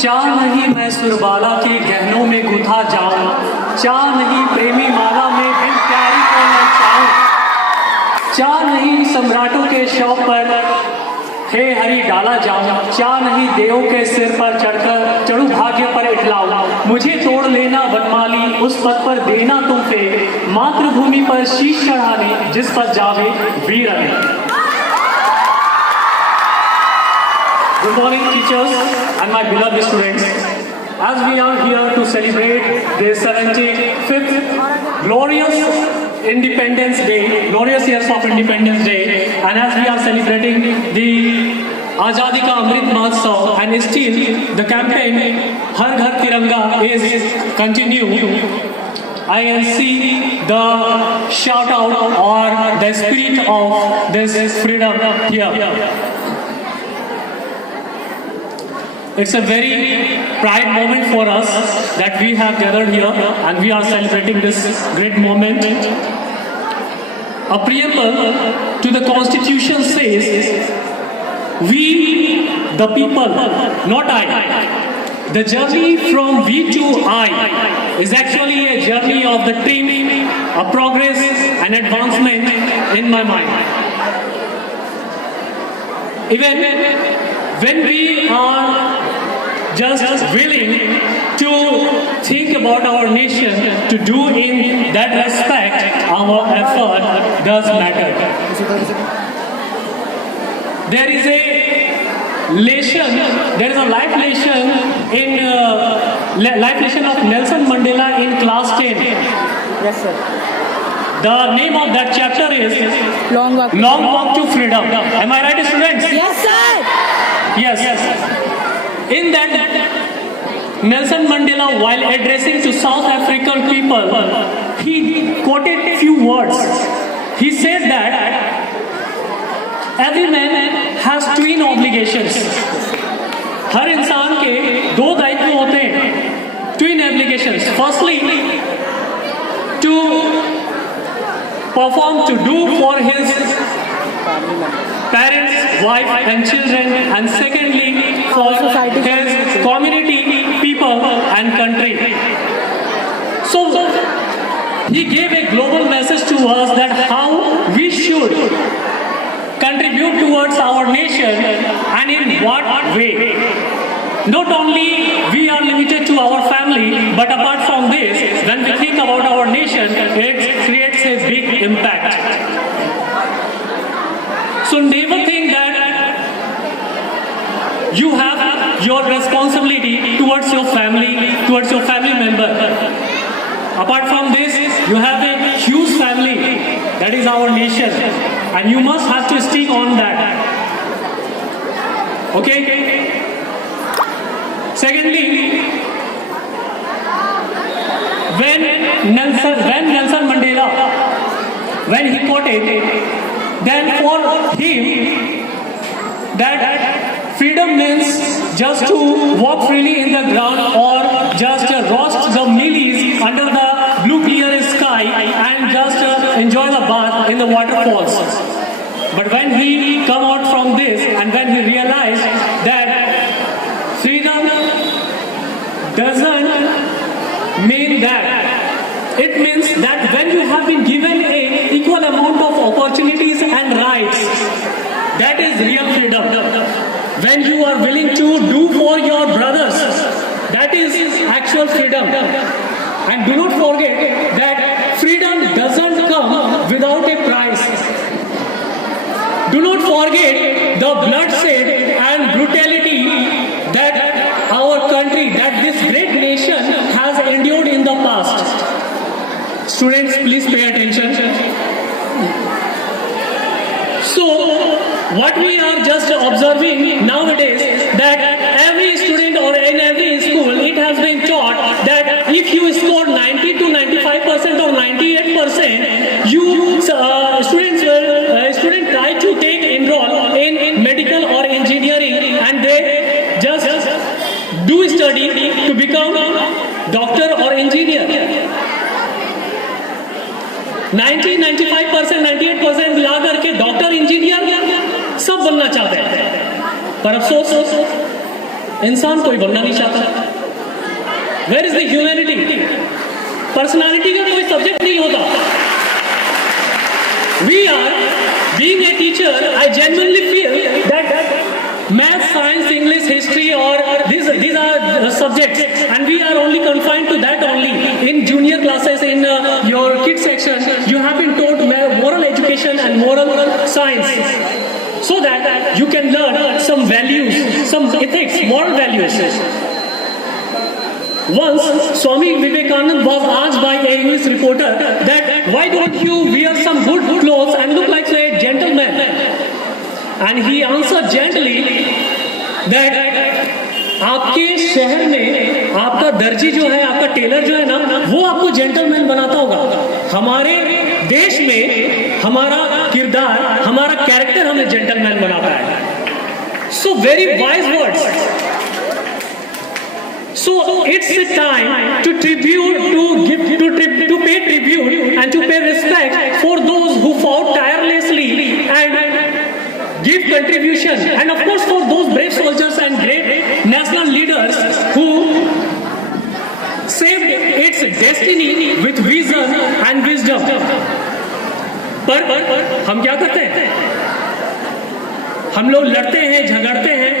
चाह नहीं मैं सुरबाला के गहनों में गुथा जाऊं, चाह नहीं प्रेमी माला में बिन प्यारी को मैं चाहूं, चाह नहीं सम्राटों के शौक पर हे हरि डाला जाऊं, चाह नहीं देवों के सिर पर चढ़कर चढ़ू भाग्य पर इठलाऊं, मुझे तोड़ लेना वनमाली उस पद पर देना तुम पे, मातृभूमि पर शीश चढ़ाने जिस पर जावे वीर अने। Good morning, teachers and my beloved students. As we are here to celebrate the 75th glorious Independence Day, glorious years of Independence Day, and as we are celebrating the Azadi Ka Amrit Mahotsav, and still the campaign Har Ghar Tiranga is continued, I can see the shout out or the spirit of this freedom here. It's a very pride moment for us that we have gathered here and we are celebrating this great moment. A preamble to the Constitution says, we the people, not I. The journey from we to I is actually a journey of the team, a progress and advancement in my mind. Even when we are just willing to think about our nation, to do in that respect, our effort does matter. There is a lesson, there is a life lesson in life lesson of Nelson Mandela in class 10. Yes, sir. The name of that chapter is Long Walk to Freedom. Am I right, students? Yes, sir. Yes. In that, Nelson Mandela, while addressing to South African people, he quoted few words. He said that every man has twin obligations. हर इंसान के दो दायित्व होते हैं, twin obligations. Firstly, to perform, to do for his parents, wife and children, and secondly for his community, people and country. So he gave a global message to us that how we should contribute towards our nation and in what way. Not only we are limited to our family, but apart from this, when we think about our nation, it creates a big impact. So never think that you have your responsibility towards your family member. Apart from this, you have a huge family, that is our nation, and you must have to stick on that. Okay? Secondly, when Nelson Mandela, when he quoted, then for him, that freedom means just to walk freely in the ground or just roast the mealies under the blue clear sky and just enjoy the bath in the waterfalls. But when he come out from this and when he realized that freedom doesn't mean that. It means that when you have been given an equal amount of opportunities and rights, that is real freedom. When you are willing to do for your brothers, that is actual freedom. And do not forget that freedom doesn't come without a price. Do not forget the bloodshed and brutality that our country, that this great nation has endured in the past. Students, please pay attention. So, what we are just observing nowadays, that every student or in every school, it has been taught that if you score 90 to 95% or 98%, students try to take enroll in medical or engineering, and they just do study to become doctor or engineer. 90, 95%, 98% ला करके doctor engineer सब बनना चाहते हैं, पर अफसोस इंसान कोई बनना नहीं चाहता. Where is the humanity? Personality का कोई सब्जेक्ट नहीं होता. We are being a teacher. I genuinely feel that math, science, English, history, or these are subjects, and we are only confined to that only. In junior classes, in your kids section, you have been taught moral education and moral science, so that you can learn some values, some ethics, moral values. Once Swami Vivekananda was asked by a English reporter that why don't you wear some good clothes and look like a gentleman? And he answered gently that आपके शहर में आपका दर्जी जो है, आपका Taylor जो है ना, वो आपको जेंटलमैन बनाता होगा. हमारे देश में हमारा किरदार, हमारा कैरेक्टर हमें जेंटलमैन बनाता है. So very wise words. So it's the time to pay tribute and to pay respect for those who fought tirelessly and give contribution, and of course for those brave soldiers and great national leaders who saved its destiny with vision and wisdom. पर हम क्या करते हैं? हम लोग लड़ते हैं, झगड़ते हैं,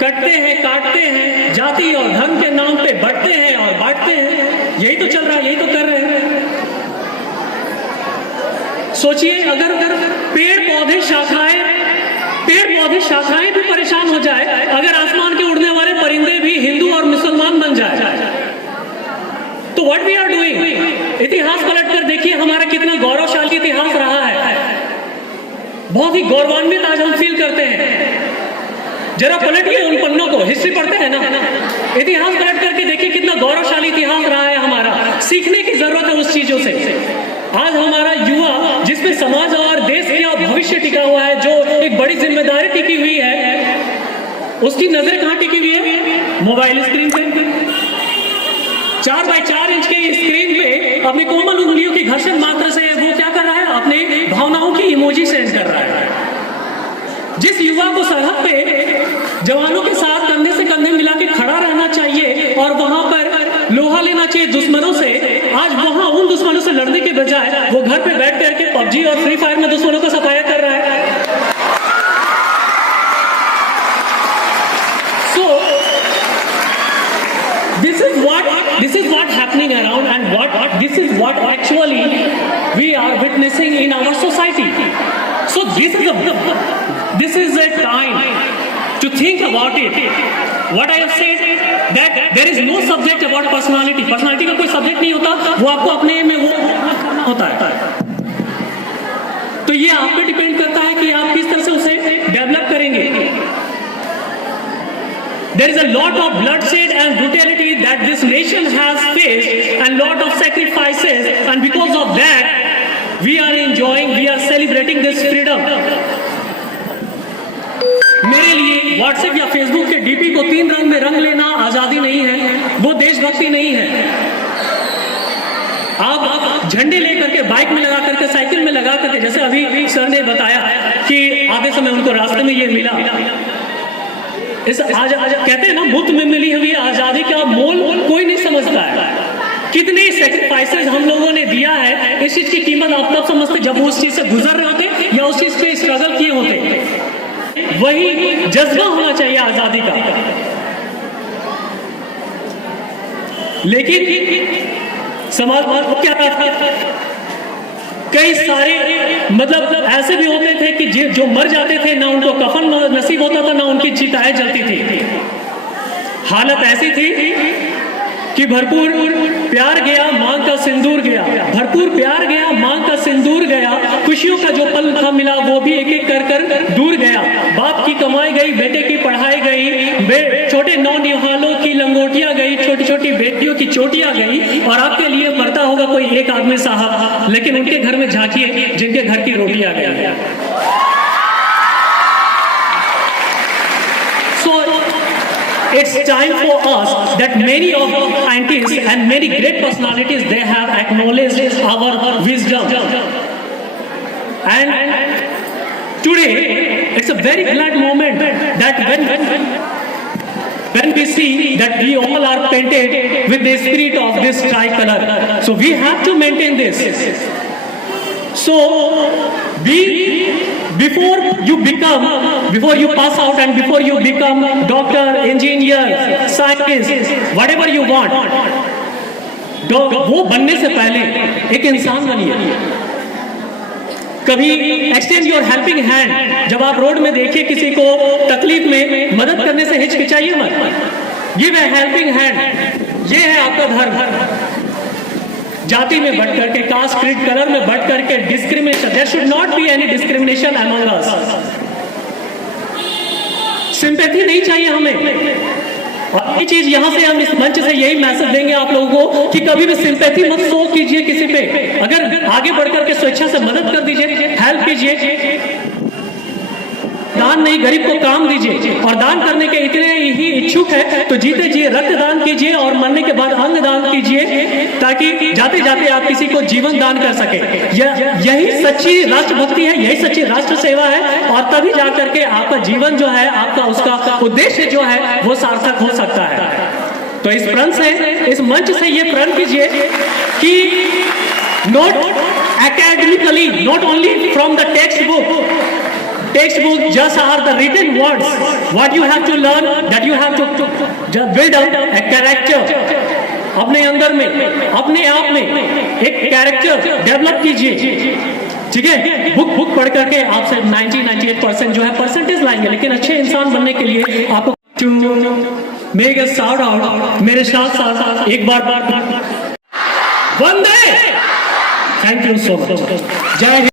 कटते हैं, काटते हैं, जाति और धर्म के नाम पे बढ़ते हैं और बांटते हैं. यही तो चल रहा है, यही तो कर रहे हैं. सोचिए अगर पेड़ पौधे शाखाएं भी परेशान हो जाए, अगर आसमान के उड़ने वाले परिंदे भी हिंदू और मुसलमान बन जाए, तो व्हाट वी आर डूइंग? इतिहास पलट कर देखिए हमारा कितना गौरवशाली इतिहास रहा है. बहुत ही गौरवान्वित आज हम फील करते हैं. जरा पलटिए उन पन्नों को, हिस्ट्री पढ़ते हैं ना, इतिहास पलट करके देखिए कितना गौरवशाली इतिहास रहा है हमारा. सीखने की जरूरत है उस चीजों से. आज हमारा युवा जिसमें समाज और देश का भविष्य टिका हुआ है, जो एक बड़ी जिम्मेदारी टिकी हुई है, उसकी नजर कहाँ टिकी हुई है? मोबाइल स्क्रीन पे. 4x4 इंच के स्क्रीन पे अपनी कोमल उंगलियों की घर्षण मात्रा से वो क्या कर रहा है? अपने भावनाओं की इमोजी सेंड कर रहा है. जिस युवा को सरहद पे जवानों के साथ कंधे से कंधे मिला के खड़ा रहना चाहिए और वहां पर लोहा लेना चाहिए दुश्मनों से, आज वहां उन दुश्मनों से लड़ने के बजाय वो घर पे बैठ करके PUBG और फ्री फायर में दुश्मनों को सफाया कर रहा है. So this is what happening around, and this is what actually we are witnessing in our society. So this is a time to think about it. What I have said that there is no subject about personality. Personality का कोई subject नहीं होता, वो आपको अपने में वो होता है. तो ये आप पे डिपेंड करता है कि आप किस तरह से उसे डेवलप करेंगे. There is a lot of bloodshed and brutality that this nation has faced, and lot of sacrifices, and because of that we are celebrating this freedom. मेरे लिए व्हाट्सएप या फेसबुक के डीपी को 3 रंग में रंग लेना आजादी नहीं है, वो देशभक्ति नहीं है. आप झंडे लेकर के बाइक में लगा करके, साइकिल में लगा करके, जैसे अभी सर ने बताया कि आधे समय उनको रास्ते में ये मिला, कहते हैं ना, बुद्ध में मिली हुई आजादी का मोल कोई नहीं समझता है. कितने सेक्रीफाइसेस हम लोगों ने दिया है, इस चीज की कीमत आप तब समझते जब वो उस चीज से गुजर रहे होते या उस चीज के स्ट्रगल किए होते. वही जज्बा होना चाहिए आजादी का. लेकिन समाज क्या था, कई सारे मतलब ऐसे भी होते थे कि जो मर जाते थे, ना उनको कफन नसीब होता था, ना उनकी चिताएं जलती थी. हालत ऐसी थी कि भरपूर प्यार गया, मांग का सिंदूर गया. भरपूर प्यार गया, मांग का सिंदूर गया. खुशियों का जो पल था मिला, वो भी एक एक कर कर दूर गया. बाप की कमाई गई, बेटे की पढ़ाई गई, छोटे नौनिहालों की लंगोटियां गई, छोटी छोटी बेटियों की चोटियां गई. और आपके लिए मरता होगा कोई एक आदमी साहब, लेकिन उनके घर में झांकिए जिनके घर की रोटियां गई. It's time for us that many of scientists and many great personalities, they have acknowledged our wisdom. And today, it's a very glad moment that when when we see that we all are painted with the spirit of this tricolor. So we have to maintain this. So before you pass out and before you become doctor, engineer, scientist, whatever you want, वो बनने से पहले एक इंसान बनिए. कभी extend your helping hand. जब आप रोड में देखिए किसी को तकलीफ में, मदद करने से हिचकिचाइए मत. Give a helping hand. ये है आपका धर्म. जाति में बढ़ करके, कास्ट, क्रीड, कलर में बढ़ करके discrimination, there should not be any discrimination among us. Sympathy नहीं चाहिए हमें. और ये चीज यहां से हम इस मंच से यही मैसेज देंगे आप लोगों को कि कभी भी सिंपैथी मत शो कीजिए किसी पे. अगर आगे बढ़कर के स्वेच्छा से मदद कर दीजिए, हेल्प कीजिए. दान नहीं, गरीब को काम दीजिए. और दान करने के इतने ही इच्छुक है तो जीते जी रक्तदान कीजिए और मरने के बाद अंग दान कीजिए, ताकि जाते जाते आप किसी को जीवन दान कर सके. यही सच्ची राष्ट्रभक्ति है, यही सच्ची राष्ट्र सेवा है. और तभी जाकर के आपका जीवन जो है, आपका उसका उद्देश्य जो है वो सार्थक हो सकता है. तो इस प्रण से, इस मंच से ये प्रण कीजिए कि not academically, not only from the textbook just are the written words. What you have to learn, that you have to build up a character. अपने अंदर में, अपने आप में एक कैरेक्टर डेवलप कीजिए. ठीक है, बुक पढ़ करके आप सिर्फ 98% जो है परसेंटेज लाएंगे, लेकिन अच्छे इंसान बनने के लिए आपको मेक अ शाउट आउट. मेरे साथ एक बार Vande. Thank you so much. Jai Hind.